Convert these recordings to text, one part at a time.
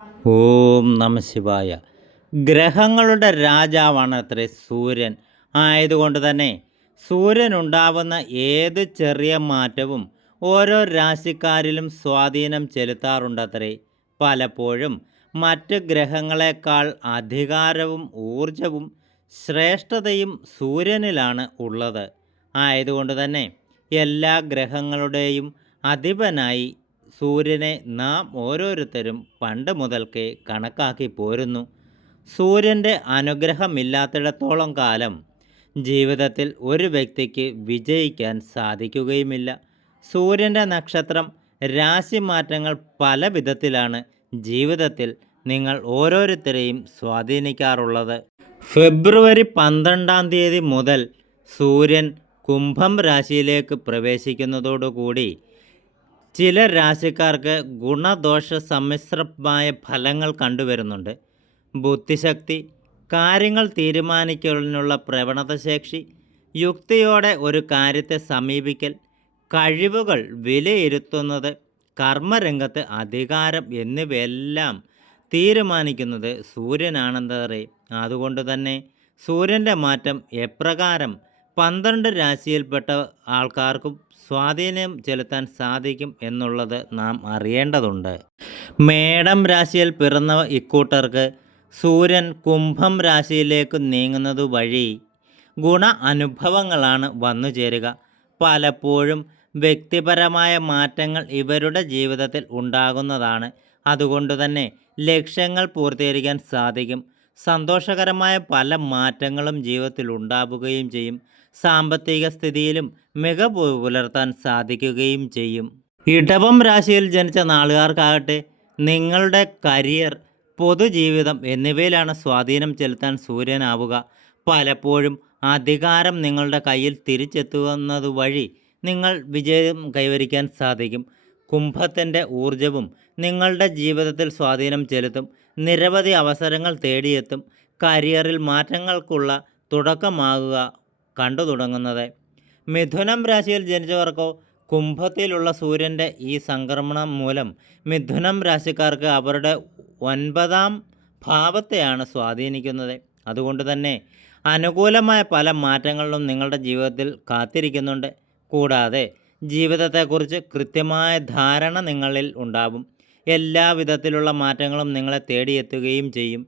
ഓം നമ ശിവായ. ഗ്രഹങ്ങളുടെ രാജാവാണ് അത്രേ സൂര്യൻ. ആയതുകൊണ്ട് തന്നെ സൂര്യൻ ഉണ്ടാവുന്ന ഏത് ചെറിയ മാറ്റവും ഓരോ രാശിക്കാരിലും സ്വാധീനം ചെലുത്താറുണ്ടത്രേ പലപ്പോഴും മറ്റ് ഗ്രഹങ്ങളെക്കാൾ അധികാരവും ഊർജവും ശ്രേഷ്ഠതയും സൂര്യനിലാണ് ഉള്ളത്. ആയതുകൊണ്ട് തന്നെ എല്ലാ ഗ്രഹങ്ങളുടെയും അധിപനായി സൂര്യനെ നാം ഓരോരുത്തരും പണ്ട് മുതൽക്കേ കണക്കാക്കി പോരുന്നു. സൂര്യന്റെ അനുഗ്രഹമില്ലാത്തിടത്തോളം കാലം ജീവിതത്തിൽ ഒരു വ്യക്തിക്ക് വിജയിക്കാൻ സാധിക്കുകയുമില്ല. സൂര്യന്റെ നക്ഷത്രം രാശിമാറ്റങ്ങൾ പല വിധത്തിലാണ് ജീവിതത്തിൽ നിങ്ങൾ ഓരോരുത്തരെയും സ്വാധീനിക്കാറുള്ളത്. ഫെബ്രുവരി പന്ത്രണ്ടാം തീയതി മുതൽ സൂര്യൻ കുംഭം രാശിയിലേക്ക് പ്രവേശിക്കുന്നതോടുകൂടി ചില രാശിക്കാർക്ക് ഗുണദോഷ സമ്മിശ്രമായ ഫലങ്ങൾ കണ്ടുവരുന്നുണ്ട്. ബുദ്ധിശക്തി കാര്യങ്ങൾ തീരുമാനിക്കുന്നതിനുള്ള പ്രവണതശേഷി യുക്തിയോടെ ഒരു കാര്യത്തെ സമീപിക്കൽ കഴിവുകൾ വിലയിരുത്തുന്നത് കർമ്മരംഗത്ത് അധികാരം എന്നിവയെല്ലാം തീരുമാനിക്കുന്നത് സൂര്യനാണെന്നറിയും. അതുകൊണ്ട് തന്നെ സൂര്യന്റെ മാറ്റം എപ്രകാരം പന്ത്രണ്ട് രാശിയിൽപ്പെട്ട ആൾക്കാർക്കും സ്വാധീനം ചെലുത്താൻ സാധിക്കും എന്നുള്ളത് നാം അറിയേണ്ടതുണ്ട്. മേടം രാശിയിൽ പിറന്ന ഇക്കൂട്ടർക്ക് സൂര്യൻ കുംഭം രാശിയിലേക്ക് നീങ്ങുന്നത് വഴി ഗുണ അനുഭവങ്ങളാണ് വന്നു ചേരുക. പലപ്പോഴും വ്യക്തിപരമായ മാറ്റങ്ങൾ ഇവരുടെ ജീവിതത്തിൽ ഉണ്ടാകുന്നതാണ്. അതുകൊണ്ട് തന്നെ ലക്ഷ്യങ്ങൾ പൂർത്തീകരിക്കാൻ സാധിക്കും. സന്തോഷകരമായ പല മാറ്റങ്ങളും ജീവിതത്തിൽ ഉണ്ടാവുകയും ചെയ്യും. സാമ്പത്തിക സ്ഥിതിയിലും മികവ് പുലർത്താൻ സാധിക്കുകയും ചെയ്യും. ഇടവം രാശിയിൽ ജനിച്ച നാളുകാർക്കാകട്ടെ നിങ്ങളുടെ കരിയർ പൊതുജീവിതം എന്നിവയിലാണ് സ്വാധീനം ചെലുത്താൻ സൂര്യനാവുക. പലപ്പോഴും അധികാരം നിങ്ങളുടെ കയ്യിൽ തിരിച്ചെത്തുന്നത് വഴി നിങ്ങൾ വിജയം കൈവരിക്കാൻ സാധിക്കും. കുംഭത്തിന്റെ ഊർജവും നിങ്ങളുടെ ജീവിതത്തിൽ സ്വാധീനം ചെലുത്തും. നിരവധി അവസരങ്ങൾ തേടിയെത്തും. കരിയറിൽ മാറ്റങ്ങൾക്കുള്ള തുടക്കമാകുക കണ്ടു തുടങ്ങുന്നത്. മിഥുനം രാശിയിൽ ജനിച്ചവർക്കോ കുംഭത്തിലുള്ള സൂര്യന്റെ ഈ സംക്രമണം മൂലം മിഥുനം രാശിക്കാർക്ക് അവരുടെ ഒൻപതാം ഭാവത്തെയാണ് സ്വാധീനിക്കുന്നത്. അതുകൊണ്ട് തന്നെ അനുകൂലമായ പല മാറ്റങ്ങളിലും നിങ്ങളുടെ ജീവിതത്തിൽ കാത്തിരിക്കുന്നുണ്ട്. കൂടാതെ ജീവിതത്തെക്കുറിച്ച് കൃത്യമായ ധാരണ നിങ്ങളിൽ ഉണ്ടാവും. എല്ലാ വിധത്തിലുള്ള മാറ്റങ്ങളും നിങ്ങളെ തേടിയെത്തുകയും ചെയ്യും.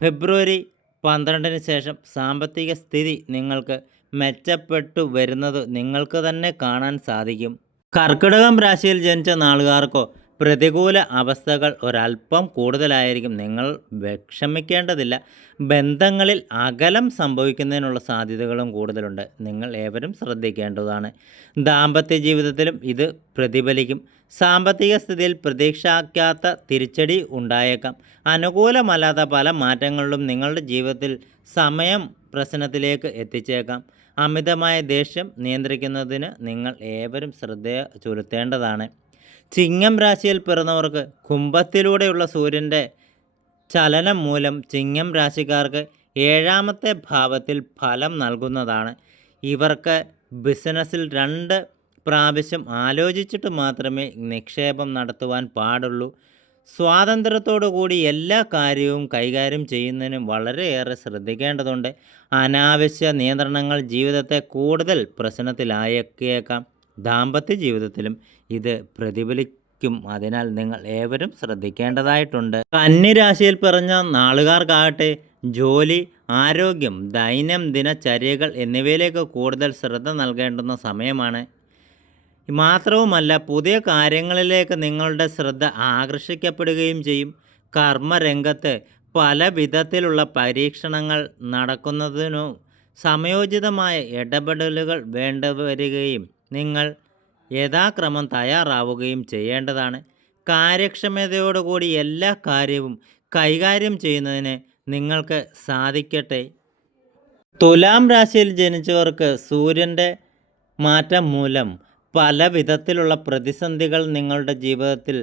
ഫെബ്രുവരി പന്ത്രണ്ടിന് ശേഷം സാമ്പത്തിക സ്ഥിതി നിങ്ങൾക്ക് മെച്ചപ്പെട്ടു വരുന്നത് നിങ്ങൾക്ക് തന്നെ കാണാൻ സാധിക്കും. കർക്കിടകം രാശിയിൽ ജനിച്ച നാളുകാർക്കോ പ്രതികൂല അവസ്ഥകൾ ഒരല്പം കൂടുതലായിരിക്കും. നിങ്ങൾ വിഷമിക്കേണ്ടതില്ല. ബന്ധങ്ങളിൽ അകലം സംഭവിക്കുന്നതിനുള്ള സാധ്യതകളും കൂടുതലുണ്ട്. നിങ്ങൾ ഏവരും ശ്രദ്ധിക്കേണ്ടതാണ്. ദാമ്പത്യ ജീവിതത്തിലും ഇത് പ്രതിഫലിക്കും. സാമ്പത്തിക സ്ഥിതിയിൽ പ്രതീക്ഷിക്കാത്ത തിരിച്ചടി ഉണ്ടായേക്കാം. അനുകൂലമല്ലാത്ത പല മാറ്റങ്ങളിലും നിങ്ങളുടെ ജീവിതത്തിൽ സമയം പ്രശ്നത്തിലേക്ക് എത്തിച്ചേക്കാം. അമിതമായ ദേഷ്യം നിയന്ത്രിക്കുന്നതിന് നിങ്ങൾ ഏവരും ശ്രദ്ധ ചുരുത്തേണ്ടതാണ്. ചിങ്ങം രാശിയിൽ പിറന്നവർക്ക് കുംഭത്തിലൂടെയുള്ള സൂര്യന്റെ ചലനം മൂലം ചിങ്ങം രാശിക്കാർക്ക് ഏഴാമത്തെ ഭാവത്തിൽ ഫലം നൽകുന്നതാണ്. ഇവർക്ക് ബിസിനസ്സിൽ രണ്ട് പ്രാവശ്യം ആലോചിച്ചിട്ട് മാത്രമേ നിക്ഷേപം നടത്തുവാൻ പാടുള്ളൂ. സ്വാതന്ത്ര്യത്തോടു കൂടി എല്ലാ കാര്യവും കൈകാര്യം ചെയ്യുന്നതിനും വളരെയേറെ ശ്രദ്ധിക്കേണ്ടതുണ്ട്. അനാവശ്യ നിയന്ത്രണങ്ങൾ ജീവിതത്തെ കൂടുതൽ പ്രശ്നത്തിലായേക്കാം ദാമ്പത്യ ജീവിതത്തിലും ഇത് പ്രതിഫലിക്കും. അതിനാൽ നിങ്ങൾ ഏവരും ശ്രദ്ധിക്കേണ്ടതായിട്ടുണ്ട്. കന്നിരാശിയിൽ പറഞ്ഞ നാളുകാർക്കാകട്ടെ ജോലി ആരോഗ്യം ദൈനംദിന ചര്യകൾ എന്നിവയിലേക്ക് കൂടുതൽ ശ്രദ്ധ നൽകേണ്ടുന്ന സമയമാണ്. മാത്രവുമല്ല പുതിയ കാര്യങ്ങളിലേക്ക് നിങ്ങളുടെ ശ്രദ്ധ ആകർഷിക്കപ്പെടുകയും ചെയ്യും. കർമ്മരംഗത്ത് പല വിധത്തിലുള്ള പരീക്ഷണങ്ങൾ നടക്കുന്നതിനു സമയോചിതമായ ഇടപെടലുകൾ വേണ്ടിവരികയും നിങ്ങൾ യഥാക്രമം തയ്യാറാവുകയും ചെയ്യേണ്ടതാണ്. കാര്യക്ഷമതയോടുകൂടി എല്ലാ കാര്യവും കൈകാര്യം ചെയ്യുന്നതിന് നിങ്ങൾക്ക് സാധിക്കട്ടെ. തുലാം രാശിയിൽ ജനിച്ചവർക്ക് സൂര്യന്റെ മാറ്റം മൂലം പല വിധത്തിലുള്ള പ്രതിസന്ധികൾ നിങ്ങളുടെ ജീവിതത്തിൽ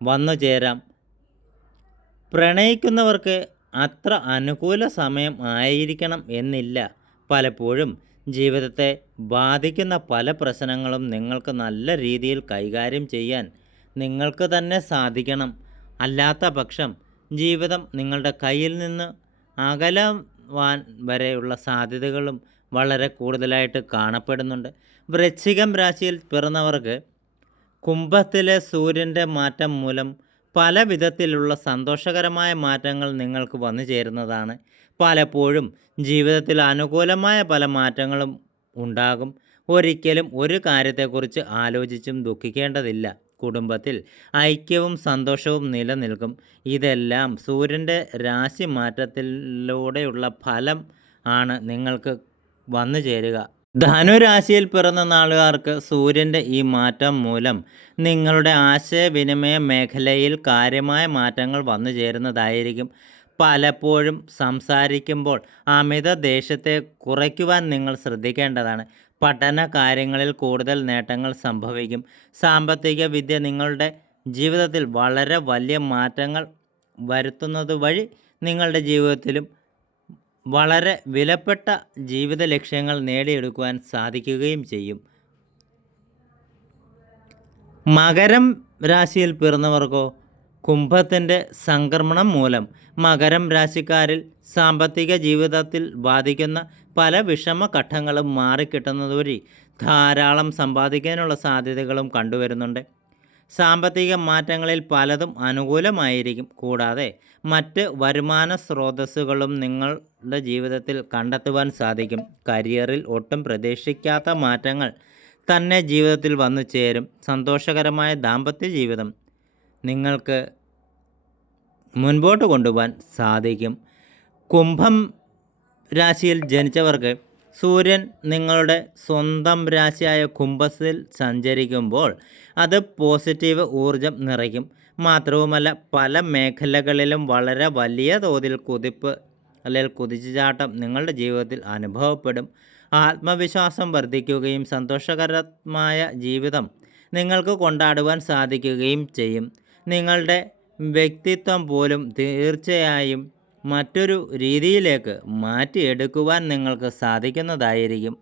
വന്നു ചേരാം. പ്രണയിക്കുന്നവർക്ക് അത്ര അനുകൂല സമയം ആയിരിക്കണം എന്നില്ല. പലപ്പോഴും ജീവിതത്തെ ബാധിക്കുന്ന പല പ്രശ്നങ്ങളും നിങ്ങൾക്ക് നല്ല രീതിയിൽ കൈകാര്യം ചെയ്യാൻ നിങ്ങൾക്ക് തന്നെ സാധിക്കണം. അല്ലാത്ത പക്ഷം ജീവിതം നിങ്ങളുടെ കയ്യിൽ നിന്ന് അകലവാൻ വരെയുള്ള സാധ്യതകളും വളരെ കൂടുതലായിട്ട് കാണപ്പെടുന്നുണ്ട്. വൃശ്ചികം രാശിയിൽ പിറന്നവർക്ക് കുംഭത്തിലെ സൂര്യന്റെ മാറ്റം മൂലം പല വിധത്തിലുള്ള സന്തോഷകരമായ മാറ്റങ്ങൾ നിങ്ങൾക്ക് വന്നു ചേരുന്നതാണ്. പലപ്പോഴും ജീവിതത്തിൽ അനുകൂലമായ പല മാറ്റങ്ങളും ഉണ്ടാകും. ഒരിക്കലും ഒരു കാര്യത്തെക്കുറിച്ച് ആലോചിച്ചും ദുഃഖിക്കേണ്ടതില്ല. കുടുംബത്തിൽ ഐക്യവും സന്തോഷവും നിലനിൽക്കും. ഇതെല്ലാം സൂര്യന്റെ രാശി മാറ്റത്തിലൂടെയുള്ള ഫലം ആണ് നിങ്ങൾക്ക് വന്നു ചേരുക. ധനുരാശിയിൽ പിറന്ന നാളുകാർക്ക് സൂര്യന്റെ ഈ മാറ്റം മൂലം നിങ്ങളുടെ ആശയവിനിമയ മേഖലയിൽ കാര്യമായ മാറ്റങ്ങൾ വന്നു ചേരുന്നതായിരിക്കും. പലപ്പോഴും സംസാരിക്കുമ്പോൾ അമിത ദേഷ്യത്തെ കുറയ്ക്കുവാൻ നിങ്ങൾ ശ്രദ്ധിക്കേണ്ടതാണ്. പഠന കാര്യങ്ങളിൽ കൂടുതൽ നേട്ടങ്ങൾ സംഭവിക്കും. സാമ്പത്തിക വിദ്യ നിങ്ങളുടെ ജീവിതത്തിൽ വളരെ വലിയ മാറ്റങ്ങൾ വരുത്തുന്നത് വഴി നിങ്ങളുടെ ജീവിതത്തിലും വളരെ വിലപ്പെട്ട ജീവിത ലക്ഷ്യങ്ങൾ നേടിയെടുക്കുവാൻ സാധിക്കുകയും ചെയ്യും. മകരം രാശിയിൽ പിറന്നവർക്കോ കുംഭത്തിന്റെ സംക്രമണം മൂലം മകരം രാശിക്കാരിൽ സാമ്പത്തിക ജീവിതത്തിൽ ബാധിക്കുന്ന പല വിഷമഘട്ടങ്ങളും മാറിക്കിട്ടുന്നത് വഴി ധാരാളം സമ്പാദിക്കാനുള്ള സാധ്യതകളും കണ്ടുവരുന്നുണ്ട്. സാമ്പത്തിക മാറ്റങ്ങളിൽ പലതും അനുകൂലമായിരിക്കും. കൂടാതെ മറ്റ് വരുമാന സ്രോതസ്സുകളും നിങ്ങളുടെ ജീവിതത്തിൽ കണ്ടെത്തുവാൻ സാധിക്കും. കരിയറിൽ ഒട്ടും പ്രതീക്ഷിക്കാത്ത മാറ്റങ്ങൾ തന്നെ ജീവിതത്തിൽ വന്നു ചേരും. സന്തോഷകരമായ ദാമ്പത്യ ജീവിതം നിങ്ങൾക്ക് മുൻപോട്ട് കൊണ്ടുപോകാൻ സാധിക്കും. കുംഭം രാശിയിൽ ജനിച്ചവർക്ക് സൂര്യൻ നിങ്ങളുടെ സ്വന്തം രാശിയായ കുംഭത്തിൽ സഞ്ചരിക്കുമ്പോൾ അത് പോസിറ്റീവ് ഊർജം നിറയ്ക്കും. മാത്രവുമല്ല പല മേഖലകളിലും വളരെ വലിയ തോതിൽ കുതിപ്പ് അല്ലെങ്കിൽ കുതിച്ചുചാട്ടം നിങ്ങളുടെ ജീവിതത്തിൽ അനുഭവപ്പെടും. ആത്മവിശ്വാസം വർദ്ധിക്കുകയും സന്തോഷകരമായ ജീവിതം നിങ്ങൾക്ക് കൊണ്ടാടുവാൻ സാധിക്കുകയും ചെയ്യും. നിങ്ങളുടെ വ്യക്തിത്വം പോലും തീർച്ചയായും മറ്റൊരു രീതിയിലേക്ക് മാറ്റിയെടുക്കുവാൻ നിങ്ങൾക്ക് സാധിക്കുന്നതായിരിക്കും.